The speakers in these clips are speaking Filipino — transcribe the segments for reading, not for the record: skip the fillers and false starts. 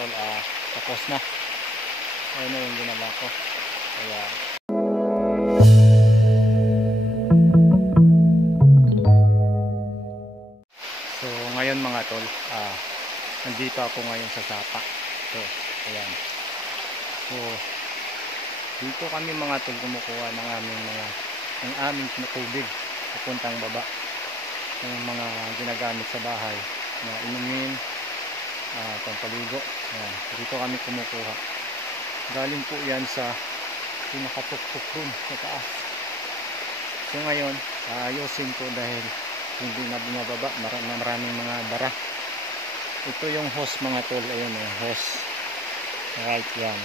tol, tapos na. Ayun na yung ginawa ko. Kaya so ngayon mga tol, nandito ako ngayon sa Sapa. So ayan, so dito kami mga tol kumukuha ng aming tubig papuntang baba, yung mga ginagamit sa bahay na inumin, pampaligo. Ayan, dito kami kumukuha. Galing po yan sa pinakatuktok room sa taas. So ngayon ayusin ko dahil hindi na bumababa, maraming mga bara. Ito yung hose mga tol, ayun yung hose, right, yan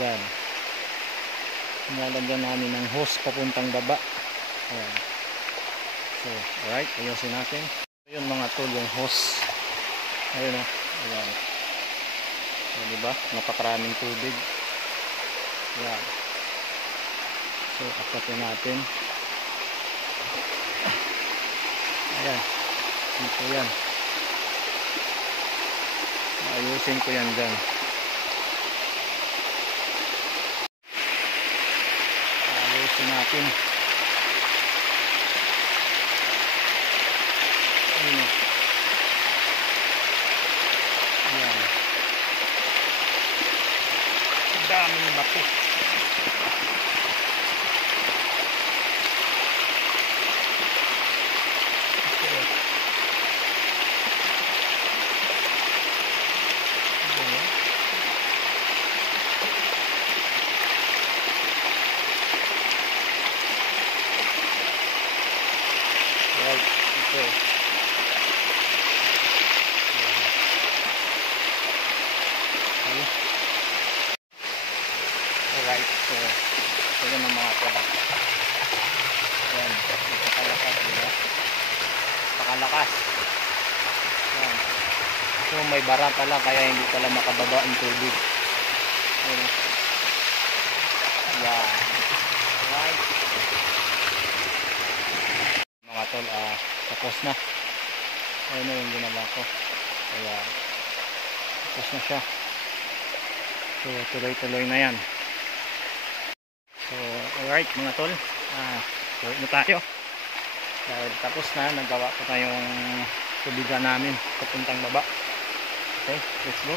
dyan, nilalagyan namin ng hose papuntang baba. Ayan, so alright, ayusin natin. Ayun mga tol yung hose, ayun o, ayan, so, diba napakaraming tubig. Ayan, so akyatin natin. Ayan, dito yan, ayusin ko yan dyan. Ayusin natin. Ayun. Ayan, daming bato. Ito. Alright, so ito na mga tol. Ayan, napakalakas, diba? Napakalakas. Ayan, so may bara pala kaya hindi pala makababa ang tubig. Ayan. Ayan. Alright mga tol, tapos na. Ayun na yung ginawa ko. Kaya tapos na siya. So tuloy-tuloy na yan. So alright mga tol, tuloy na tayo. Dahil tapos na, nagawa ko na yung tubigan namin papuntang baba. Okay, let's go.